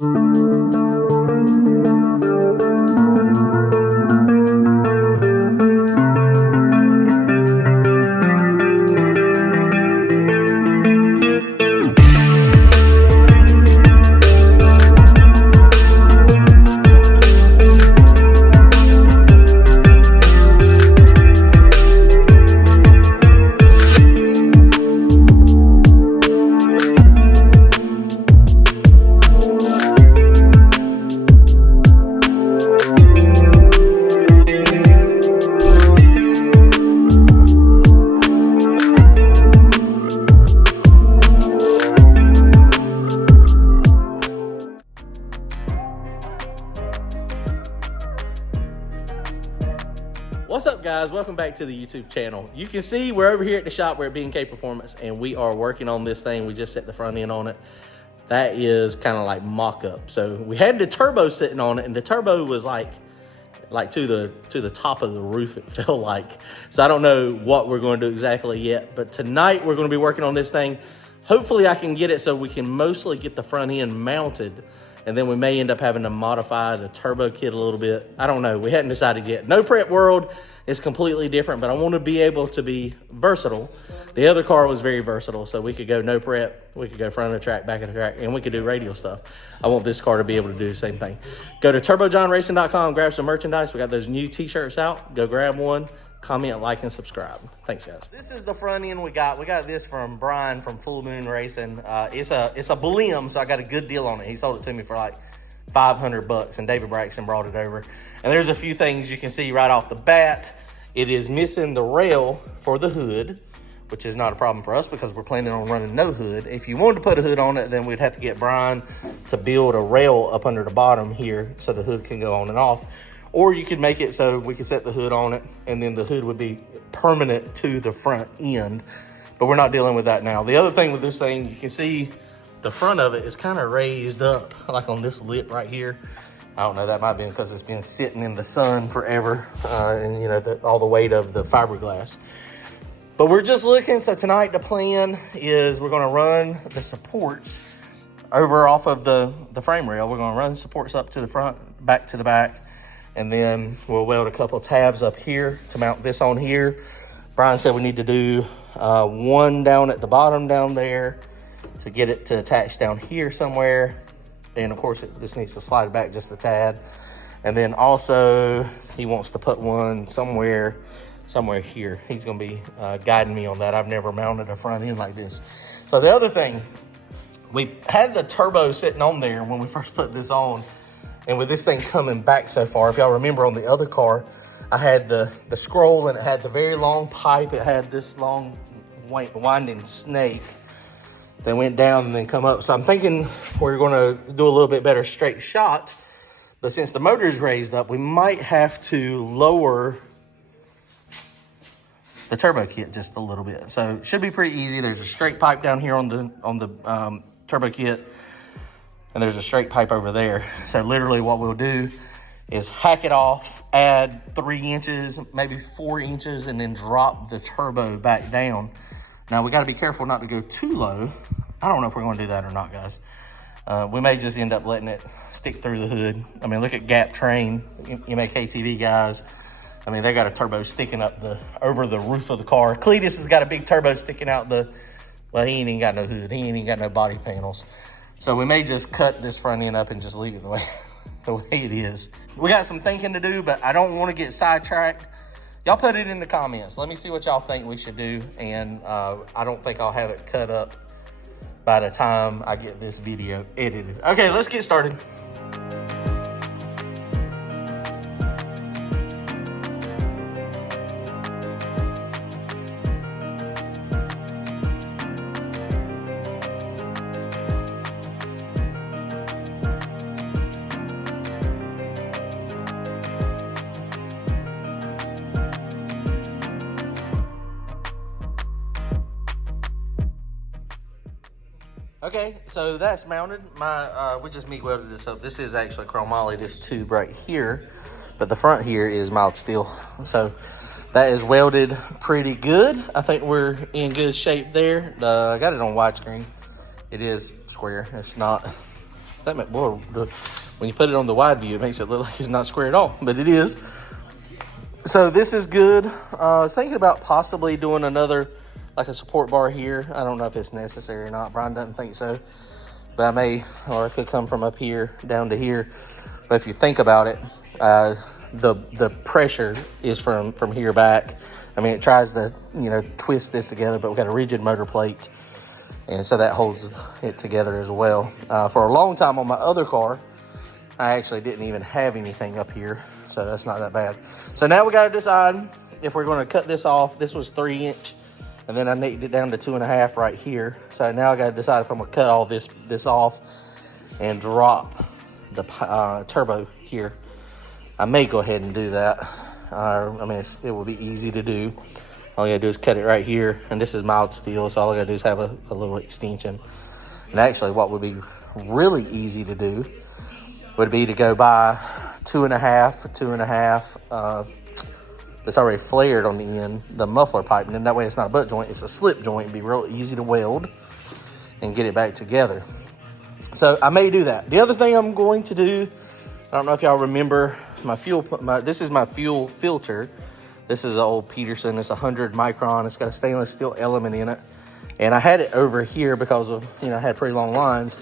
What's up, guys? Welcome back to the YouTube channel. You can see we're over here at the shop. We're at B&K Performance, and we are working on this thing. We just set the front end on it. That is kind of like mock-up. So we had the turbo sitting on it, and the turbo was like to the top of the roof, it felt like. So I don't know what we're going to do exactly yet, but tonight we're going to be working on this thing. Hopefully I can get it so we can mostly get the front end mounted, and then we may end up having to modify the turbo kit a little bit. I don't know. We hadn't decided yet. No Prep World is completely different, but I want to be able to be versatile. The other car was very versatile, so we could go no prep, we could go front of the track, back of the track, and we could do radial stuff. I want this car to be able to do the same thing. Go to turbojohnracing.com, grab some merchandise. We got those new t-shirts out. Go grab one. Comment, like, and subscribe. Thanks, guys. This is the front end we got. We got this from Brian from Full Moon Racing. It's a Blim, so I got a good deal on it. He sold it to me for like $500, and David Braxton brought it over. And there's a few things you can see right off the bat. It is missing the rail for the hood, which is not a problem for us because we're planning on running no hood. If you wanted to put a hood on it, then we'd have to get Brian to build a rail up under the bottom here so the hood can go on and off. Or you could make it so we could set the hood on it, and then the hood would be permanent to the front end. But we're not dealing with that now. The other thing with this thing, you can see the front of it is kind of raised up, like on this lip right here. I don't know, that might be because it's been sitting in the sun forever, and you know, all the weight of the fiberglass. But we're just looking, so tonight the plan is we're gonna run the supports over off of the frame rail. We're gonna run the supports up to the front, back to the back, and then we'll weld a couple tabs up here to mount this on here. Brian said we need to do one down at the bottom down there to get it to attach down here somewhere. And of course, this needs to slide back just a tad. And then also he wants to put one somewhere here. He's gonna be guiding me on that. I've never mounted a front end like this. So the other thing, we had the turbo sitting on there when we first put this on. And with this thing coming back so far, if y'all remember on the other car, I had the scroll and it had the very long pipe. It had this long winding snake that went down and then come up. So I'm thinking we're gonna do a little bit better straight shot. But since the motor is raised up, we might have to lower the turbo kit just a little bit. So it should be pretty easy. There's a straight pipe down here on the turbo kit. And there's a straight pipe over there. So literally what we'll do is hack it off, add 3 inches, maybe 4 inches, and then drop the turbo back down. Now we gotta be careful not to go too low. I don't know if we're gonna do that or not, guys. We may just end up letting it stick through the hood. I mean, look at Gap Train, MAKTV guys. I mean, they got a turbo sticking up over the roof of the car. Cletus has got a big turbo sticking out well, he ain't even got no hood. He ain't even got no body panels. So we may just cut this front end up and just leave it the way it is. We got some thinking to do, but I don't want to get sidetracked. Y'all put it in the comments. Let me see what y'all think we should do. And I don't think I'll have it cut up by the time I get this video edited. Okay, let's get started. Okay, so that's mounted. We just MIG welded this up. This is actually chromoly, this tube right here, but the front here is mild steel. So that is welded pretty good. I think we're in good shape there. I got it on widescreen. It is square. It's not well, when you put it on the wide view, it makes it look like it's not square at all, but it is. So this is good. I was thinking about possibly doing another, like a support bar here. I don't know if it's necessary or not. Brian doesn't think so, but I may, or it could come from up here down to here. But if you think about it, the pressure is from here back. I mean, it tries to, you know, twist this together, but we've got a rigid motor plate, and so that holds it together as well. For a long time on my other car, I actually didn't even have anything up here, so that's not that bad. So now we got to decide if we're going to cut this off. This was 3-inch, and then I nicked it down to 2.5 right here. So now I got to decide if I'm going to cut all this off and drop the turbo here. I may go ahead and do that. I mean, it will be easy to do. All you gotta do is cut it right here, and this is mild steel, so all I gotta do is have a little extension. And actually, what would be really easy to do would be to go buy 2.5 for 2.5. That's already flared on the end, the muffler pipe, and then that way it's not a butt joint, it's a slip joint. It'd be real easy to weld and get it back together. So I may do that. The other thing I'm going to do, I don't know if y'all remember this is my fuel filter. This is an old Peterson. It's 100 micron. It's got a stainless steel element in it. And I had it over here because of, you know, I had pretty long lines.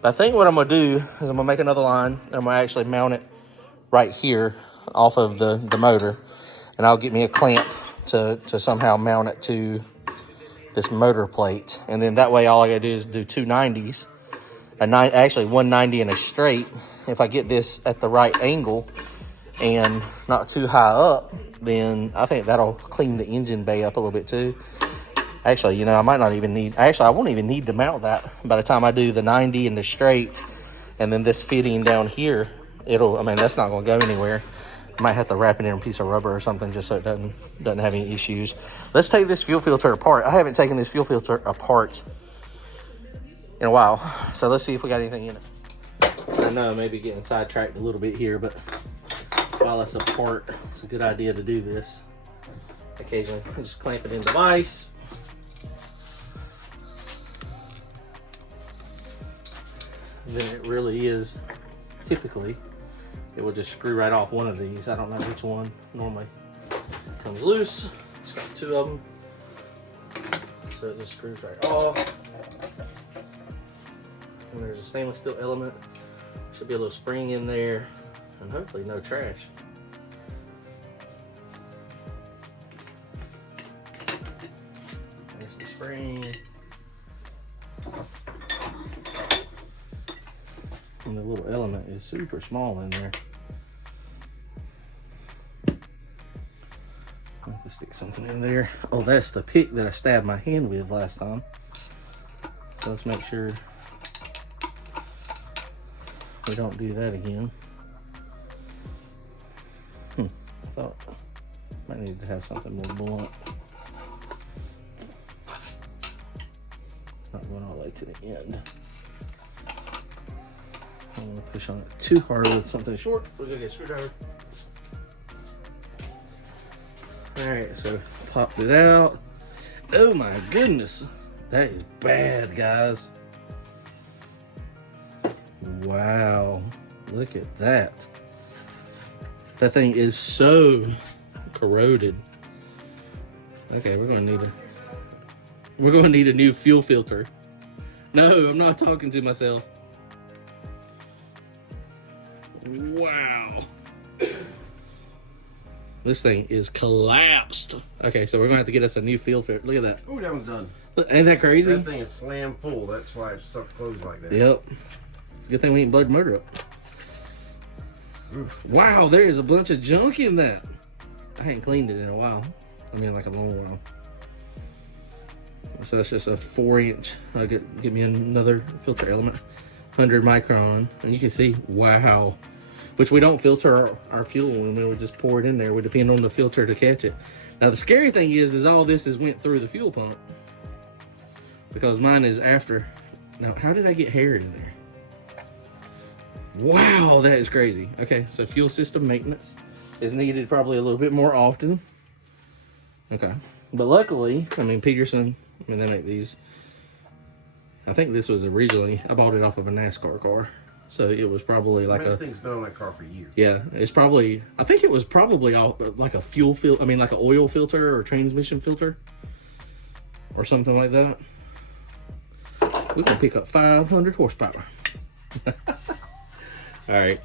But I think what I'm going to do is I'm going to make another line. I'm going to actually mount it right here off of the motor. And I'll get me a clamp to somehow mount it to this motor plate. And then that way all I got to do is do 290s. Actually 190 in a straight. If I get this at the right angle and not too high up, then I think that'll clean the engine bay up a little bit too. Actually, you know, I might not even need, I won't even need to mount that by the time I do the 90 and the straight, and then this fitting down here, I mean, that's not going to go anywhere. I might have to wrap it in a piece of rubber or something just so it doesn't have any issues. Let's take this fuel filter apart. I haven't taken this fuel filter apart in a while, so let's see if we got anything in it. I know I may be getting sidetracked a little bit here, but while it's apart, it's a good idea to do this. Occasionally, just clamp it into vise. Then it really is, typically, it will just screw right off one of these. I don't know which one normally comes loose. It's got 2 of them. So it just screws right off. And there's a stainless steel element. Should be a little spring in there, and hopefully no trash. There's the spring. And the little element is super small in there. I have to stick something in there. Oh, that's the pick that I stabbed my hand with last time. So let's make sure we don't do that again. I thought I might need to have something more blunt. It's not going all the way to the end. I don't want to push on it too hard with something short. We're gonna get a screwdriver. Alright, so popped it out. Oh my goodness. That is bad, guys. Wow, look at that. That thing is so corroded. Okay, we're gonna need a new fuel filter. No, I'm not talking to myself. Wow. This thing is collapsed. Okay, so we're gonna have to get us a new fuel filter. Look at that. Oh, that one's done. Ain't that crazy? That thing is slam full. That's why it's stuck closed like that. Yep. It's a good thing we didn't blow the motor up. Wow, there is a bunch of junk in that. I hadn't cleaned it in a while. I mean, like a long while. So that's just a 4-inch. I'll get me another filter element. 100 micron. And you can see, wow. Which we don't filter our fuel when we just pour it in there. We depend on the filter to catch it. Now the scary thing is all this went through the fuel pump. Because mine is after. Now, how did I get hair in there? Wow, that is crazy. Okay, so fuel system maintenance is needed probably a little bit more often. Okay, but luckily, I mean, Peterson, I mean, they make these. I think this was originally, I bought it off of a NASCAR car. So it was probably like that thing's been on that car for years. Yeah, it's probably, I think it was probably all, like a fuel filter, I mean like an oil filter or transmission filter or something like that. We're gonna pick up 500 horsepower. All right.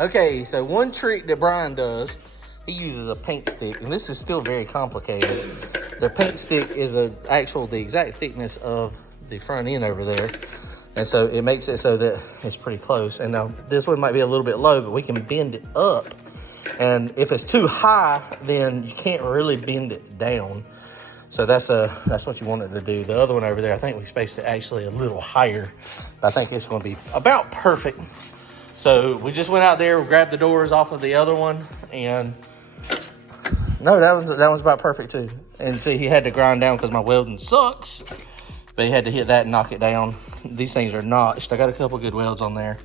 Okay, so one trick that Brian does, he uses a paint stick, and this is still very complicated. The paint stick is the exact thickness of the front end over there, and so it makes it so that it's pretty close. And now this one might be a little bit low, but we can bend it up. And if it's too high, then you can't really bend it down. So that's what you want it to do. The other one over there, I think we spaced it actually a little higher. I think it's going to be about perfect. So we just went out there, grabbed the doors off of the other one, and no, that one's about perfect too. And see, he had to grind down because my welding sucks, but he had to hit that and knock it down. These things are notched. I got a couple good welds on there,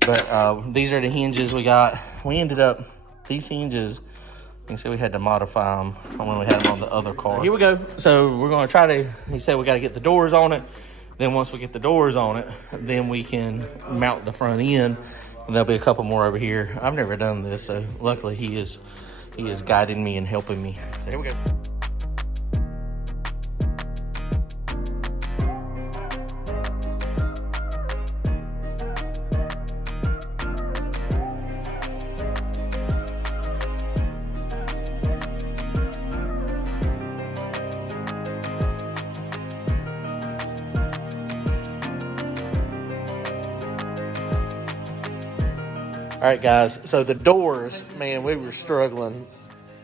but these are the hinges we got. We ended up, these hinges, you can see we had to modify them when we had them on the other car. Here we go. So we're going to try to, he said we got to get the doors on it. Then once we get the doors on it, then we can mount the front end. And there'll be a couple more over here. I've never done this, so luckily he is guiding me and helping me. So here we go. All right, guys, so the doors, man, we were struggling.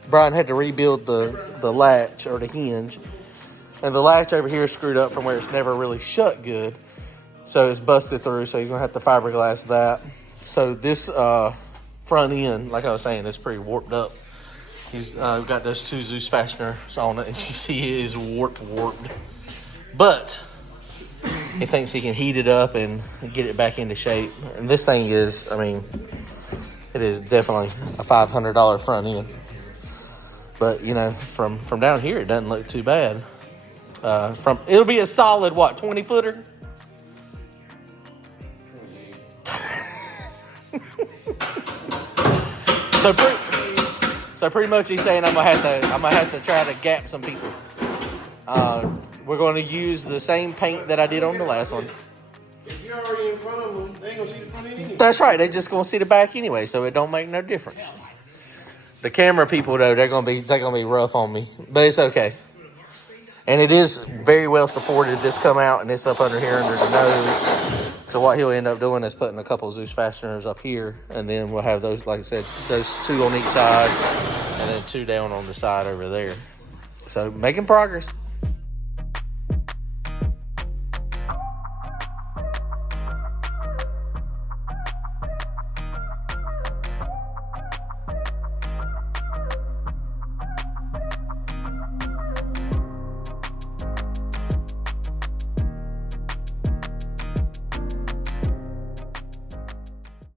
Brian had to rebuild the latch or the hinge. And the latch over here is screwed up from where it's never really shut good. So it's busted through, so he's gonna have to fiberglass that. So this front end, like I was saying, is pretty warped up. He's got those two Zeus fasteners on it, and you see it is warped. But he thinks he can heat it up and get it back into shape. And this thing is, I mean, it is definitely a $500 front end. But, you know, from down here, it doesn't look too bad. It'll be a solid, what, 20-footer? So pretty much he's saying I'm gonna have to try to gap some people. We're going to use the same paint that I did on the last one. If you're already in front of them, they ain't gonna see the front end anyway. That's right. They're just gonna see the back anyway, so it don't make no difference. The camera people though, they're gonna be rough on me, but it's okay. And it is very well supported. This come out and it's up under here under the nose. So what he'll end up doing is putting a couple of Zeus fasteners up here, and then we'll have those, like I said, those two on each side, and then two down on the side over there. So making progress.